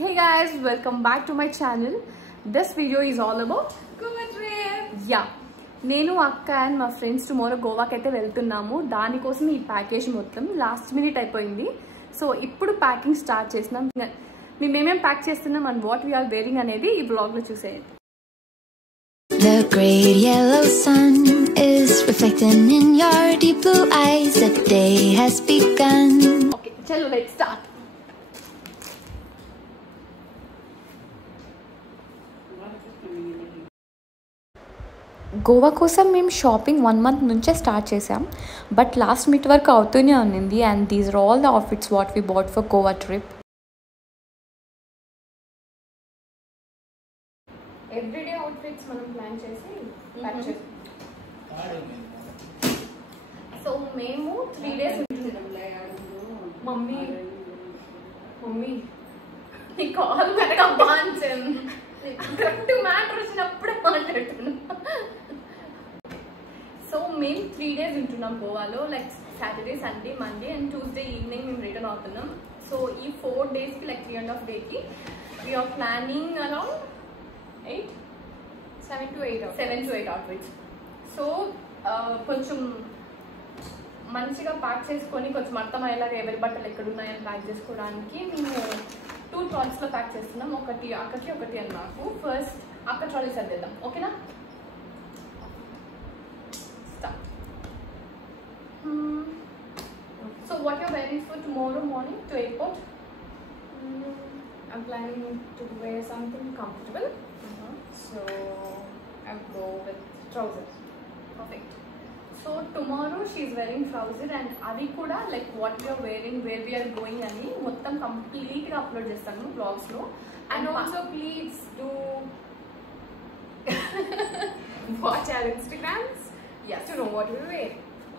Hey guys, welcome back to my channel. This video is all about Goa trip. Yeah. నేను అక్క and మా friends tomorrow గోవాకి అయితే వెళ్తున్నాము. దానికోసం ఈ ప్యాకేజ్ మొత్తం లాస్ట్ మినిట్ అయిపోయింది. సో ఇప్పుడు ప్యాకింగ్ స్టార్ట్ చేసినాం. మేమేమేం ప్యాక్ చేస్తున్నాం అండ్ వాట్ వీఆర్ వేరింగ్ అనేది ఈ బ్లాగ్లో చూసేయండి. The great yellow sun is reflecting in your deep blue eyes. The day has begun. Okay, chalo, let's start. Goa కోసం మేము షాపింగ్ 1 month నుంచే స్టార్ట్ చేసాం. బట్ లాస్ట్ మినిట్ వరకు అవుతూనే ఉన్నింది. And these are all the outfits what we bought for Goa trip. Everyday outfits మనం plan చేసి pack చేస్తాం. సో మేము 3 days మమ్మీ నీ కాల్ వెనక బాంచాను. కరెక్ట్ మ్యాటర్ వచ్చినప్పుడే మాట్లాడుతున్నాను. సో మేము 3 days ఉంటున్నాం గోవాలో. Like Saturday, Sunday, Monday and Tuesday evening మేము రిటర్న్ అవుతున్నాం. సో ఈ 4 daysకి లైక్ 3.5 daysకి we're planning around 7 to 8 outfits. So కొంచెం మంచిగా ప్యాక్ చేసుకొని కొంచెం అర్థమయ్యేలాగా ఎవరి బట్టలు ఎక్కడున్నాయని ప్యాక్ చేసుకోవడానికి మేము 2 ట్రాలీస్లో ప్యాక్ చేస్తున్నాం. ఒకటి అక్కకి, ఒకటి అని నాకు. ఫస్ట్ అక్క ట్రాలీ సర్దేద్దాం, ఓకేనా? Start. So what you're very for tomorrow morning to airport? I'm planning to wear something comfortable. So I'll go with trousers. Perfect. So tomorrow she is wearing trouser and అది కూడా like what we are wearing, where we are going అని మొత్తం కంప్లీట్గా upload చేస్తాను బ్లాగ్స్లో. And also please do watch our Instagrams to know what we wear.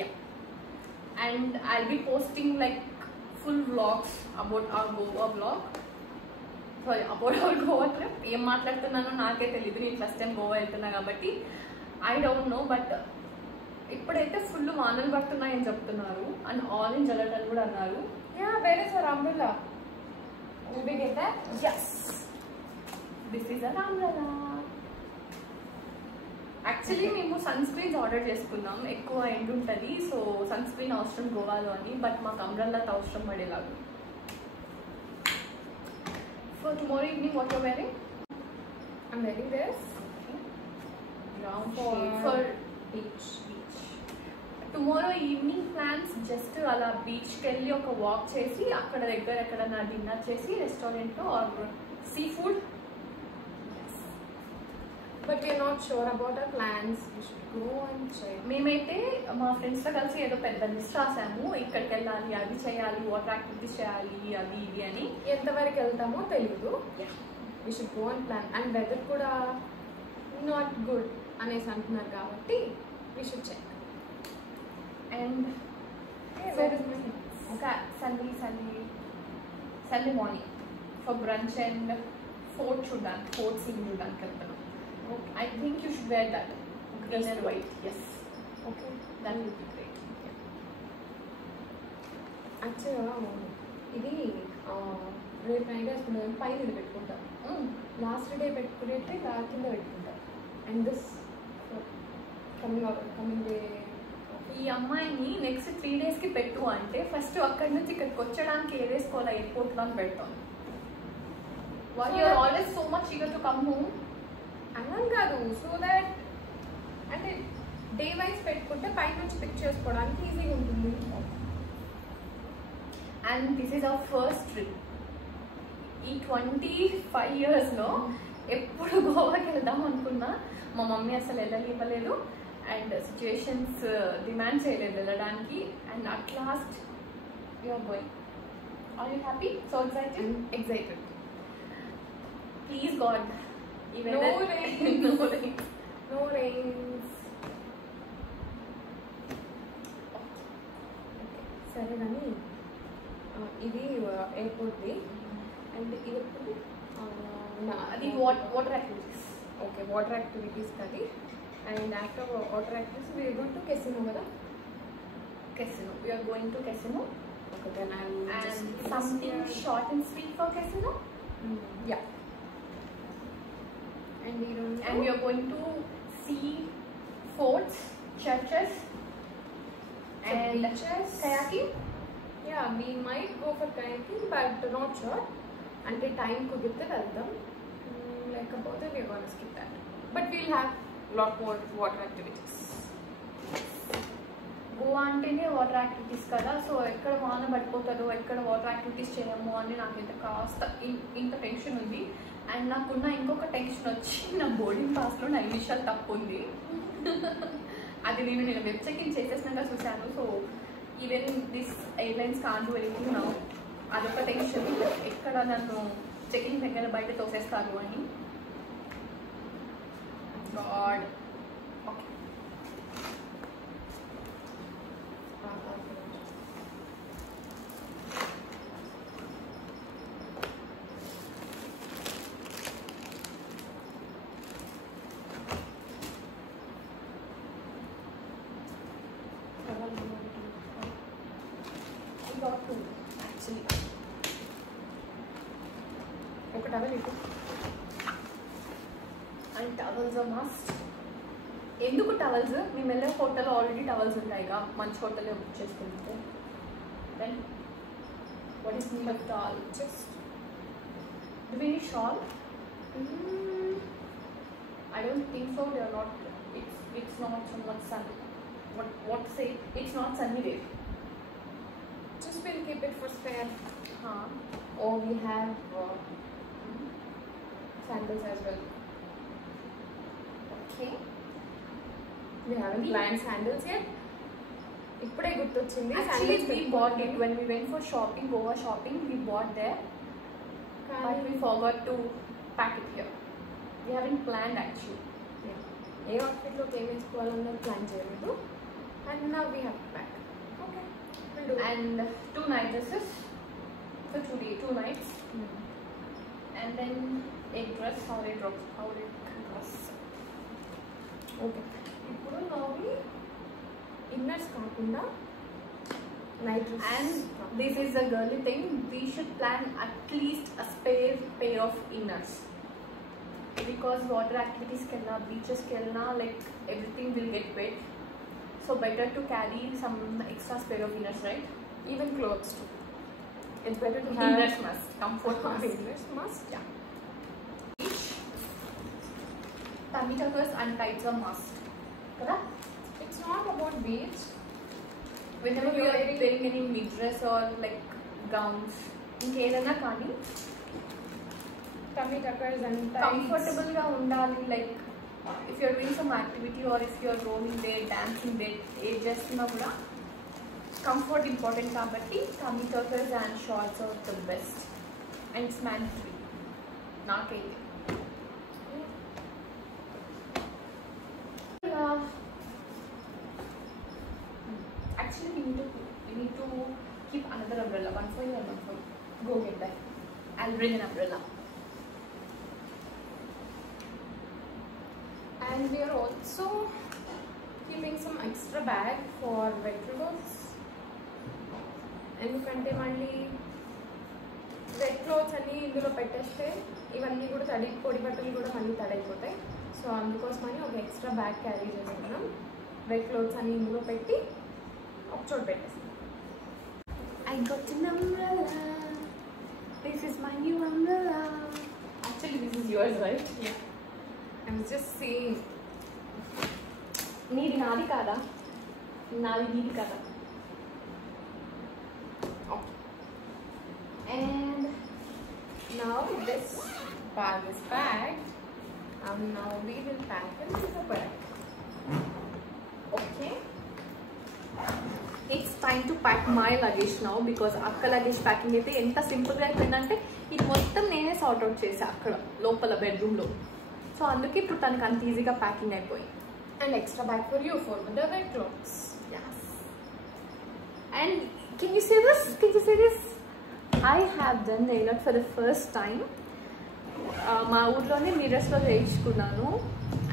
Yeah. And I'll be posting like full vlogs about our Goa vlog. Sorry, about our Goa trip. ఏం మాట్లాడుతున్నానో నాకే తెలియదు. నేను first time Goa వెళ్తున్నా కాబట్టి I don't know. But ఇప్పుడైతే full వానలు పడుతున్నాయని చెప్తున్నారు and orange alert అని కూడా అన్నారు. Yeah, where is our umbrella? Will we get that? Yes. This is an umbrella. Actually మేము సన్ స్క్రీన్స్ ఆర్డర్ చేసుకున్నాం. ఎక్కువ ఎండ్ ఉంటుంది, సో సన్ స్క్రీన్ అవసరం గోవాలో అని. బట్ మాకు అంబ్రెల్లా అవసరం పడేలాగా. For tomorrow evening what you're wearing? I'm wearing this. Brown For shade for beach. Tomorrow evening plans just అలా బీచ్కి వెళ్ళి ఒక వాక్ చేసి అక్కడ దగ్గర ఎక్కడన్నా డిన్నర్ చేసి రెస్టారెంట్లో or seafood. But we are not sure about our plans. We should go and check. మేమైతే మా ఫ్రెండ్స్తో కలిసి ఏదో పెద్ద లిస్ట్ రాసాము. ఇక్కడికి వెళ్ళాలి, అది చేయాలి, వాటర్ యాక్టివిటీస్ చేయాలి, అది ఇది అని. ఎంతవరకు వెళ్తామో తెలియదు. We should go and plan. And weather కూడా not good అనేసి అంటున్నారు కాబట్టి we should check. And Where is my ఒక Sunday morning for brunch and fort scene చూడడానికి వెళ్తున్నాం. I think you should wear that green and white. Yes. Okay. That would be great. యాక్చువల్గా ఇది రేపు night వేసుకుంటాం. పైన ఇది పెట్టుకుంటాం. లాస్ట్ డే పెట్టుకునేట్టే కింద పెట్టుకుంటాం. అండ్ దిస్ కమింగ్ డే ఈ అమ్మాయిని నెక్స్ట్ 3 daysకి పెట్టు అంటే ఫస్ట్ అక్కడి నుంచి ఇక్కడికి వచ్చడానికి ఏ వేసుకోవాలా ఎయిర్పోర్ట్లో అని పెడతాం. Why you are always so much eager to come home? అన్నం కాదు. సో దట్ అంటే డే వైజ్ పెట్టుకుంటే పైన నుంచి పిక్ చేసుకోవడానికి ఈజీగా ఉంటుంది. And this is our first trip. ఈ 25 yearsలో ఎప్పుడు గోవాకి వెళ్దాం అనుకున్నా మా మమ్మీ అసలు వెళ్ళనివ్వలేదు అండ్ సిచ్యువేషన్స్ డిమాండ్ చేయలేదు వెళ్ళడానికి. And at last you're going. Are you happy? So excited. Please God No rains. సరే కానీ ఇది ఎయిర్పోర్ట్ది. అండ్ ఇది ఎప్పుడు అది water activities. Okay, water activities అది. And after water activities we are going to casino కదా. Casino. We are going to casino. Okay, then I'll And just something short and sweet for casino. Yeah. And we are going to see forts, churches, and beaches. kayaking. Yeah, we might go for kayaking, but not sure. Ante time kudurte veldam. Lekapothe we are going to skip that. But we'll have lot more water activities. Goa అంటేనే water activities కదా, so ఎక్కడ వాన పడిపోతుందో ఎక్కడ water activities చేయము అని నాకు ఇంత tension ఉంది. అండ్ నాకున్న ఇంకొక టెన్షన్ వచ్చి నా బోర్డింగ్ పాస్లో 9 నిమిషాలు తప్పు ఉంది. అది నేను వెబ్ చెకింగ్ చేసేసినాక చూశాను. So even this airlines can do anything now. అదొక టెన్షన్, ఎక్కడ నన్ను చెకింగ్ దగ్గర బయట తోసేస్తారు అని. గాడ్. ఓకే, యాక్చువల్లీ ఒక టవల్ ఇటు. And towels must. ఎందుకు టవల్స్? మేము వెళ్ళే హోటల్లో ఆల్రెడీ టవల్స్ ఉంటాయిగా, మంచి హోటల్లో బుక్ చేసుకుంటే. Then what is need of towel? Just Do we need shawl? I don't think so. They are not. It's not so much sun. What say? It's not sunny day. just we'll keep it for spare. Huh. Or we have sandals as well. Okay. We haven't planned sandals yet. ఇప్పుడే గుర్తొచ్చింది. Actually, we bought it when we went for shopping, Goa shopping. We bought there, but we forgot to pack it here. We haven't planned actually. ఏ అవుట్ఫిట్లోకి ఏం వేసుకోవాలన్నది plan చేయలేదు. And now we have to pack. Okay, we'll do it. And 2 night dresses for 2 nights. And then a dress, how it dress. Okay, ఇప్పుడు నావి inners కాకుండా night dress. And this is a girly thing. We should plan at least a spare pair of inners, because water activities kelna, beaches kelna, like everything will get wet. So better to carry some extra spare of inners, right? Even clothes too. It's better to have Inners must. Comfort must. Inners must. Yeah. Tummy tuckers and tights are must. Kada? It's not about beach. Whenever you are wearing any mid-dress or like gowns, ఇంకేదైనా కానీ Tummy tuckers and tights. కంఫర్టబుల్గా ఉండాలి. Like if you're doing some activity or if you're rolling day, dancing day, ఏది చేస్తున్నా కూడా comfort important కాబట్టి tummy tuckers and shorts are the best. And it's mandatory నాకైతే. Actually, we need to keep another umbrella, one for you and one for you. Go get that. I'll bring an umbrella. And we are also keeping some extra bag for wet clothes. ఎందుకంటే మళ్ళీ wet clothes అన్నీ ఇందులో పెట్టేస్తే ఇవన్నీ కూడా పొడి బట్టలు కూడా మళ్ళీ తడైపోతాయి. సో అందుకోసమని ఒక ఎక్స్ట్రా బ్యాగ్ క్యారీ చేసుకున్నాం. వెట్ క్లోత్స్ అన్నీ ఇందులో పెట్టి ఒక చోటు పెట్టేస్తాం. I got an umbrella. This is my new umbrella. Actually, this is yours, right? Yeah. I was just saying. నీది నాది కాదా? నాది నీది కదా. Okay. And Now this bag is packed. Now we will pack it in the bag. okay, it's time to pack my luggage now, because అక్క luggage packing అయితే ఎంత సింపుల్గా అయిపోయిందంటే ఇది మొత్తం నేనే సార్ట్ అవుట్ చేసా అక్కడ లోపల బెడ్రూమ్లో. సో అందుకే ఇప్పుడు తనకు అంత ఈజీగా ప్యాకింగ్ అయిపోయింది. And extra bag for you for the wet clothes. Yes. And can you say this? Can you say this? I have done nail art for the first time. మా ఊర్లోనే మిరర్స్లో చేయించుకున్నాను.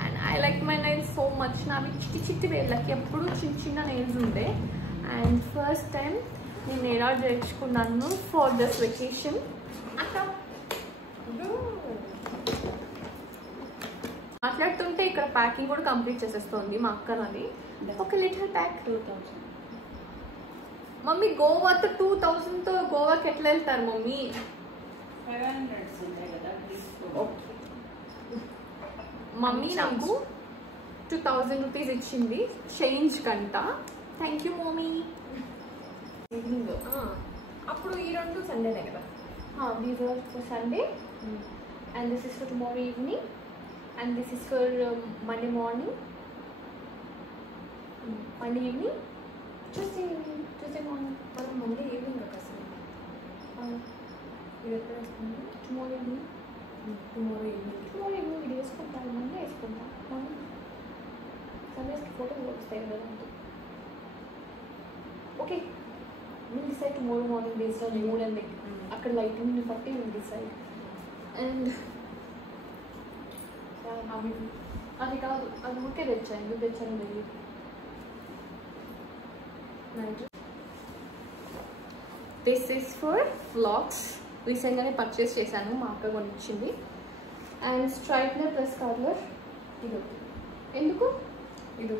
And I like my nails so much. నావి చిట్టి వేళ్ళకి ఎప్పుడు చిన్న nails ఉండే. And first time నేను nail art చేయించుకున్నాను ఫర్ దిస్ వెకేషన్. అక్క మాట్లాడుతుంటే ఇక్కడ ప్యాకింగ్ కూడా కంప్లీట్ చేసేస్తుంది మా అక్క నాది. ఒక లిటిల్ ప్యాక్ 2000. మమ్మీ గోవాతో 2000తో గోవాకి ఎట్లా వెళ్తారు మమ్మీ? 500 ఉంటాయి కదా. ఓకే మమ్మీ నాకు 2000 రూపీస్ ఇచ్చింది చేంజ్ కంట. Thank you mummy. ఈవినింగ్ అప్పుడు ఈ 2 సండేనే కదా. These are for Sunday and this is for tomorrow evening and this is for Monday morning, Monday evening, Tuesday morning. మనం మండే ఈవినింగ్ అసలు ఇది ఎప్పుడు వస్తుంది? Tomorrow evening. టుమారో ఈవినింగ్ ఇది వేసుకుంటాను, మండే వేసుకుంటాను. సండేస్కి ఫోటోలు వస్తాయి కదా. Okay will decide tomorrow morning based on mood and అక్కడ లైటింగ్ని బట్టి విల్ డిసైడ్. అండ్ అది కాదు, అది ఊరికే తెచ్చాను. ఎందుకు తెచ్చాను తెలియదు. This is for vlogs. రీసెంట్గానే పర్చేస్ చేశాను, మా అక్క కొనిచ్చింది. అండ్ స్ట్రైట్నర్ ప్లస్ కలర్ ఇది. ఎందుకు ఇది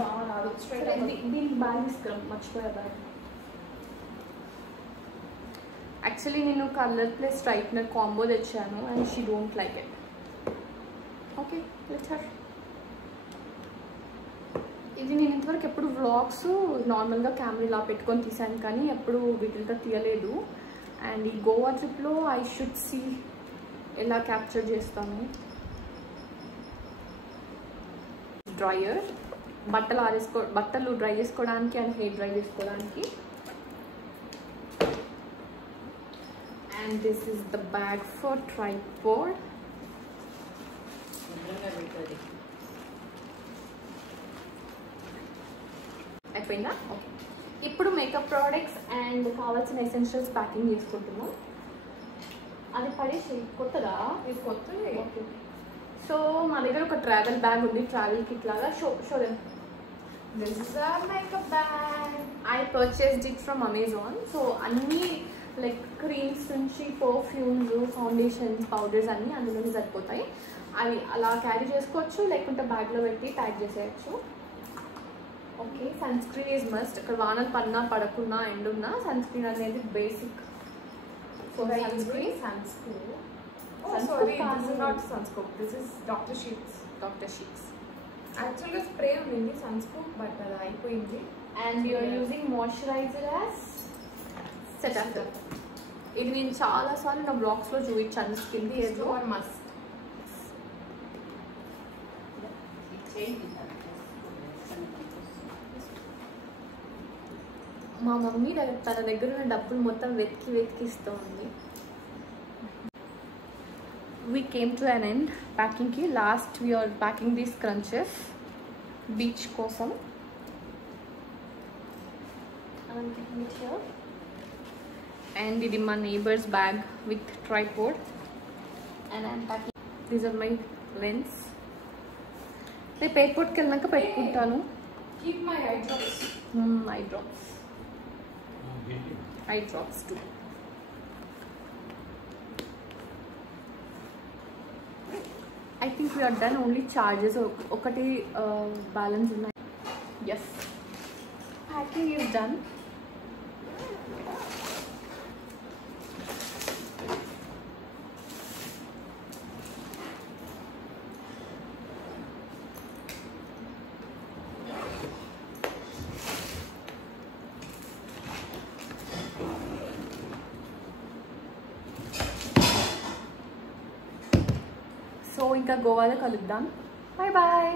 బాగా రాదు. దీనికి బ్యాగ్ తీసుకురాం, మర్చిపోయా బ్యాగ్. యాక్చువల్లీ నేను కలర్ ప్లస్ స్ట్రైట్నర్ కాంబో తెచ్చాను and she don't like it. Okay let's her. ఇది నేను ఇంతవరకు ఎప్పుడు వ్లాగ్స్ నార్మల్గా కెమెరా ఇలా పెట్టుకొని తీసాను కానీ ఎప్పుడు వీటితో తీయలేదు. అండ్ ఈ గోవా ట్రిప్లో ఐ షుడ్ సీ ఎలా క్యాప్చర్ చేస్తాను. డ్రైయర్, బట్టలు డ్రై చేసుకోవడానికి అండ్ హెయిర్ డ్రై చేసుకోవడానికి. And this is the bag for tripod. అయిపోయిందా? ఓకే ఇప్పుడు మేకప్ ప్రోడక్ట్స్ అండ్ కావాల్సిన ఎసెన్షియల్స్ ప్యాకింగ్ చేసుకుంటున్నాం. అది పడేసి కొత్తదా? ఇది కొత్తది. ఓకే సో మా దగ్గర ఒక ట్రావెల్ బ్యాగ్ ఉంది, ట్రావెల్ కిట్ లాగా. Show them. This is our makeup bag. I purchased it from Amazon. So అన్నీ లైక్ క్రీమ్స్ నుంచి పర్ఫ్యూమ్స్, ఫౌండేషన్స్, పౌడర్స్ అన్నీ అందులోనే సరిపోతాయి. అవి అలా క్యారీ చేసుకోవచ్చు, లేకుంటే బ్యాగ్లో పెట్టి ప్యాక్ చేసేయచ్చు. Okay sunscreen is must. ఇక్కడ వానలు పడినా పడకున్నా ఎండున్నా సన్ స్క్రీన్ అనేది basic. So sunscreen. Sorry, this is not sunscope. This is Dr. Sheets. Doctor sheets. యాక్చువల్గా స్ప్రే ఉంది సన్స్కోప్, బట్ అది అయిపోయింది. And you're using moisturiser as setup. ఇది నేను చాలాసార్లు నా బ్లాగ్స్లో చూపించాను. స్కిన్ కేర్లో మస్ట్. మా మమ్మీ తన దగ్గర ఉన్న డబ్బులు మొత్తం వెతికిస్తుంది. We came to an end packing ki. Last we are packing these crunches beach kosam. I'm keeping it here. And ఇది my neighbor's bag with tripod. And I'm packing. These are my lens. రేపు ఎయిర్పోర్ట్కి వెళ్ళాక పెట్టుకుంటాను. Keep my eye drops. Eye drops too. I think we are done. Only charges ఒకటి balance ఉన్నాయి. Yes, packing is done. So ఇంకా గోవాలో కలుద్దాం. Bye bye.